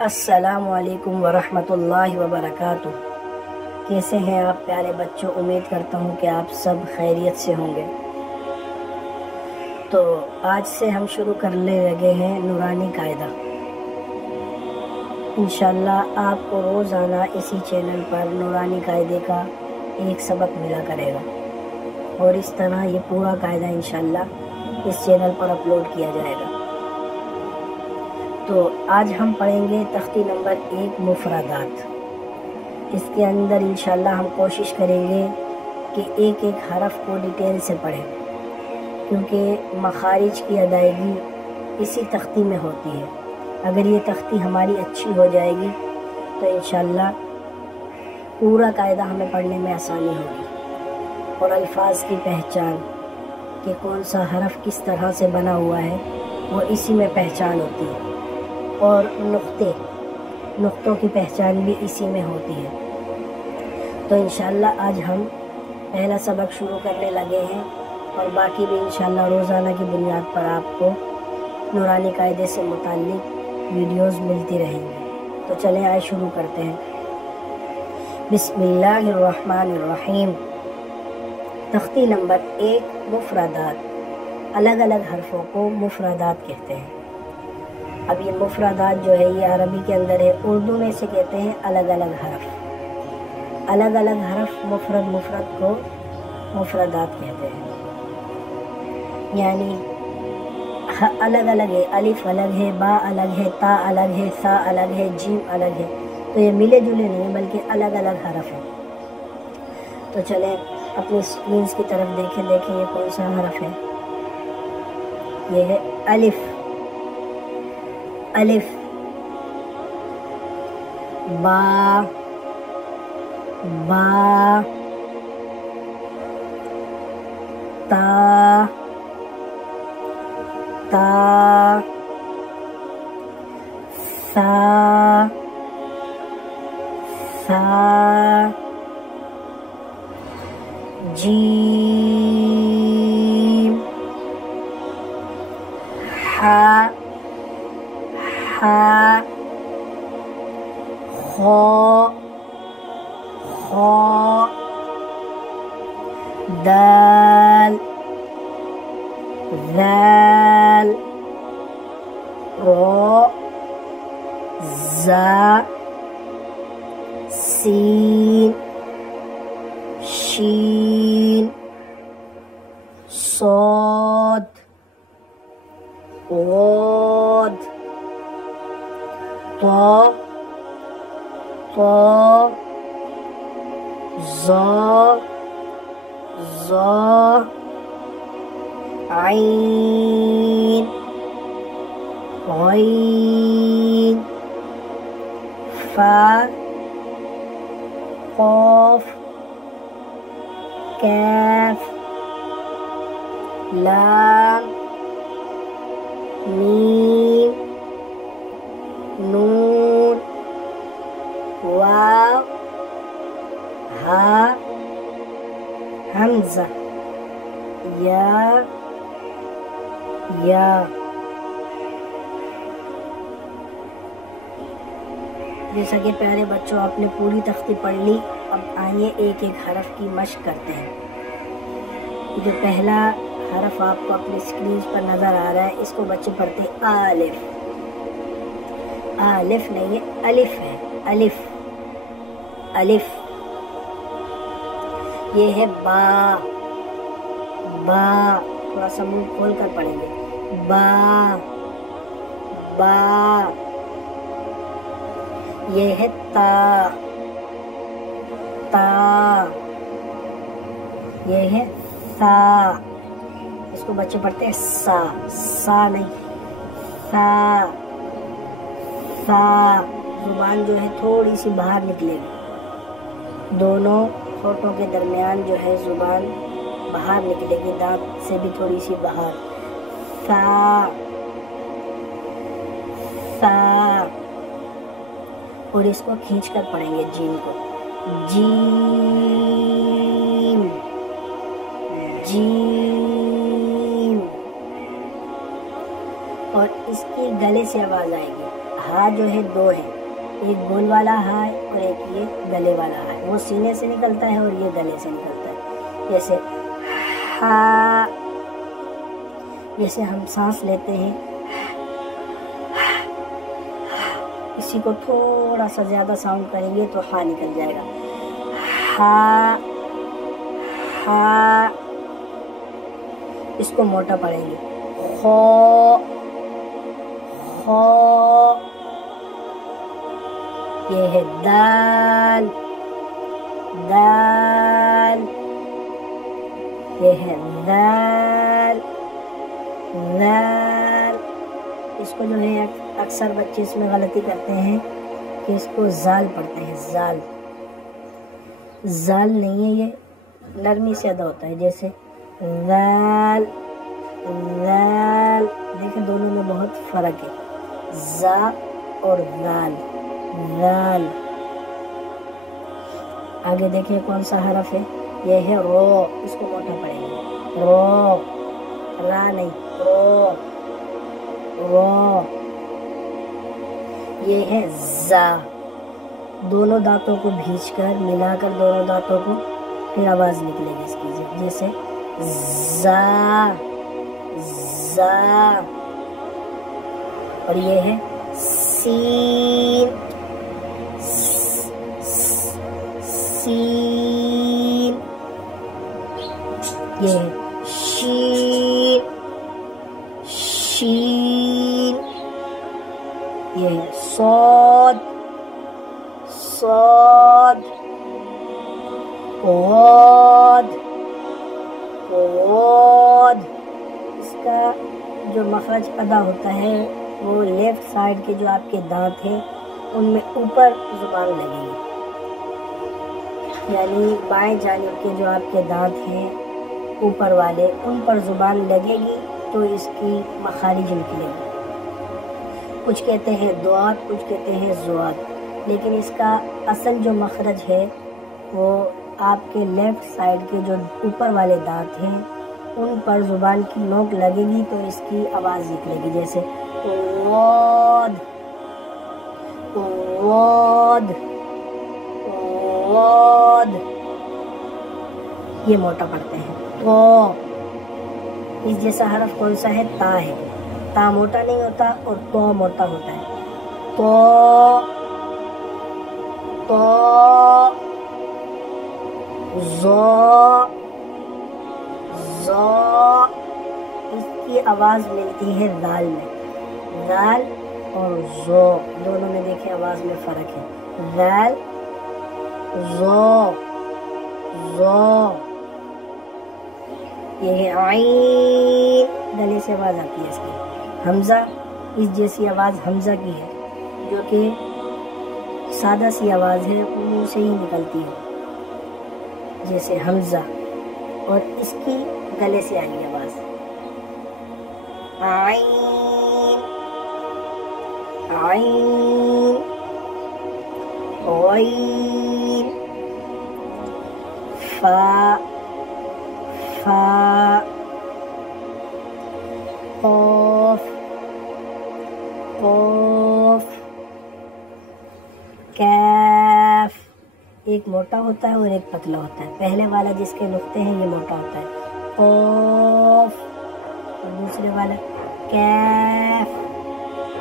السلام علیکم ورحمۃ اللہ وبرکاتہ۔ کیسے ہیں آپ پیارے بچوں؟ امید کرتا ہوں کہ آپ سب خیریت سے ہوں گے۔ تو آج سے ہم شروع کرنے لگے ہیں نورانی قاعدہ۔ انشاءاللہ آپ کو روزانہ اسی چینل پر نورانی قاعدے کا ایک سبق ملا کرے گا، اور اس طرح یہ پورا قاعدہ انشاءاللہ اس چینل پر اپلوڈ کیا جائے گا۔ تو آج ہم پڑھیں گے تختی نمبر 1 مفردات۔ اس کے اندر انشاءاللہ ہم کوشش کریں گے کہ ایک ایک حرف کو ڈیٹیل سے پڑھیں، کیونکہ مخارج کی ادائیگی اسی تختی میں ہوتی ہے۔ اگر یہ تختی ہماری اچھی ہو جائے گی تو انشاءاللہ پورا قاعدہ ہمیں پڑھنے میں آسانی ہوگی، اور الفاظ کی پہچان کہ کون سا حرف کس طرح سے بنا ہوا ہے وہ اسی میں پہچان ہوتی ہے، اور نقطوں کی پہچان بھی اسی میں ہوتی ہے۔ تو انشاءاللہ آج ہم پہلا سبق شروع کرنے لگے ہیں، اور باقی بھی انشاءاللہ روزانہ کی بنیاد پر آپ کو نورانی قاعدے سے متعلق ویڈیوز ملتی رہیں گی۔ تو چلیں آج شروع کرتے ہیں۔ بسم اللہ الرحمن الرحیم۔ تختی نمبر 1 مفردات۔ الگ الگ حرفوں کو مفردات کہتے ہیں۔ اب یہ مفردات جو ہے یہ عربی کے اندر ہے، اردو میں سے کہتے ہیں الگ الگ حرف۔ الگ الگ حرف مفرد کو مفردات کہتے ہیں، یعنی الگ الگ ہے، الف الگ ہے، با الگ ہے، تا الگ ہے، سا الگ ہے، جیم الگ ہے۔ تو یہ ملے جلے نہیں بلکہ الگ الگ حرف ہیں۔ تو چلیں اپنی اسکرینز کی طرف دیکھیں یہ کون سا حرف ہے۔ یہ ہے الف۔ الف، با، تا، سا، جیم، حا، خا، دال، ذال، را، زا، سین، شین، صاد، غاد، طا، ظا، عین، غین، فا، قاف، کاف، لام، میم، نون، واو، ہا، حمزہ، یا۔ جیسا کہ پیارے بچوں آپ نے پوری تختی پڑھ لی، اب آئیے ایک ایک حرف کی مشق کرتے ہیں۔ جو پہلا حرف آپ کو اپنی اسکرینز پر نظر آ رہا ہے اس کو بچے پڑھتے ہیں الف۔ الف نہیں ہے، الف ہے، الف۔ یہ ہے با، تھوڑا سا منہ کھول کر پڑھیں گے، با۔ یہ ہے تا، یہ ہے سا، اس کو بچے پڑھتے ہیں سا نہیں، سا۔ زبان جو ہے تھوڑی سی باہر نکلے گی، دونوں ہونٹوں کے درمیان جو ہے زبان باہر نکلے گی، دانت سے بھی تھوڑی سی باہر۔ سا، اور اس کو کھینچ کر پڑھیں گے جیم کو، جیم، اور اس کی گلے سے آواز آئے گی، ہا جو ہے دو ہے، ایک گول والا ہا ہے اور ایک یہ گلے والا ہا ہے، وہ سینے سے نکلتا ہے اور یہ گلے سے نکلتا ہے۔ جیسے ہا، جیسے ہم سانس لیتے ہیں، اسی کو تھوڑا سا زیادہ ساؤنڈ کریں گے تو ہا نکل جائے گا، ہا ہا۔ اس کو موٹا پڑھیں گے، خو خو۔ یہ ہے دال دال، یہ ہے دال دال۔ اس کو جو ہے اکثر بچے اس میں غلطی کرتے ہیں کہ اس کو زال پڑھتے ہیں، زال زال نہیں ہے، یہ نرمی سے ادا ہوتا ہے، جیسے زال زال۔ دیکھیں دونوں میں بہت فرق ہے، زا اور زال زال۔ آگے دیکھیں کون سا حرف ہے، یہ ہے رو، اس کو موٹا پڑھیں گے، رو، را نہیں، رو رو۔ یہ ہے زا، دونوں دانتوں کو بھینچ کر ملا کر دونوں دانتوں کو پھر آواز نکلے گی اس کی، جیسے زا زا۔ اور یہ ہے سین سین۔ یہ ہے شین شین۔ یہ ہے صاد صاد، غاد غاد۔ اس کا جو مخرج ادا ہوتا ہے وہ لیفٹ سائڈ کے جو آپ کے دانت ہیں ان میں اوپر زبان لگے گی، یعنی بائیں جانب کے جو آپ کے دانت ہیں اوپر والے، ان پر زبان لگے گی تو اس کی مخارج نکلے گی۔ کچھ کہتے ہیں دوات، کچھ کہتے ہیں زوات، لیکن اس کا اصل جو مخرج ہے وہ آپ کے لیفٹ سائڈ کے جو اوپر والے دانت ہیں ان پر زبان کی نوک لگے گی تو اس کی آواز نکلے گی، جیسے غاد غاد غاد۔ یہ موٹا پڑھتے ہیں۔ تو اس جیسا حرف کون سا ہے، تا ہے، تا موٹا نہیں ہوتا اور تو موٹا ہوتا ہے، تو زو زو۔ اس کی آواز ملتی ہے دال میں، دال اور زو دونوں میں دیکھیں آواز میں فرق ہے، دال زو زو۔ یہ ہے عین، گلے سے آواز آتی ہے اس کی۔ حمزہ، اس جیسی آواز حمزہ کی ہے جو کہ سادہ سی آواز ہے، منہ سے ہی نکلتی ہے، جیسے حمزہ، اور اس کی گلے سے آئی آواز، عین عین غین فا فا قاف قاف کیف۔ ایک موٹا ہوتا ہے اور ایک پتلا ہوتا ہے، پہلے والا جس کے نقطے ہیں یہ موٹا ہوتا ہے، قاف، اور دوسرے والا کیف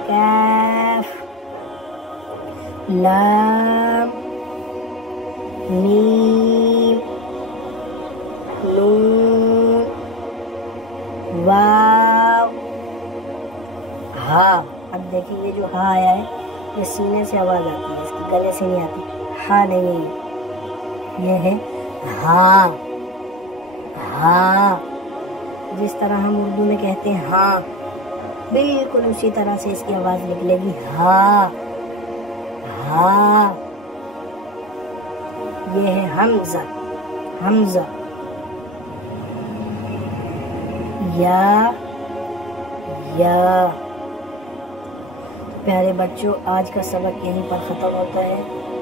کیف۔ لام میم نون واو ہا۔ اب دیکھیں یہ جو ہا آیا ہے یہ سینے سے آواز آتی ہے، اس کی گلے سے نہیں آتی، ہا نہیں ہے، یہ ہے ہا ہا۔ جس طرح ہم اردو میں کہتے ہیں ہاں، بالکل اسی طرح سے اس کی آواز نکلے گی، ہا ہا۔ یہ ہے حمزہ حمزہ، یا یا۔ پیارے بچوں، آج کا سبق یہیں پر ختم ہوتا ہے،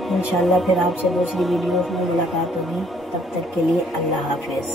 انشاءاللہ پھر آپ سے دوسری ویڈیو میں ملاقات ہوگی، تب تک کے لیے اللہ حافظ۔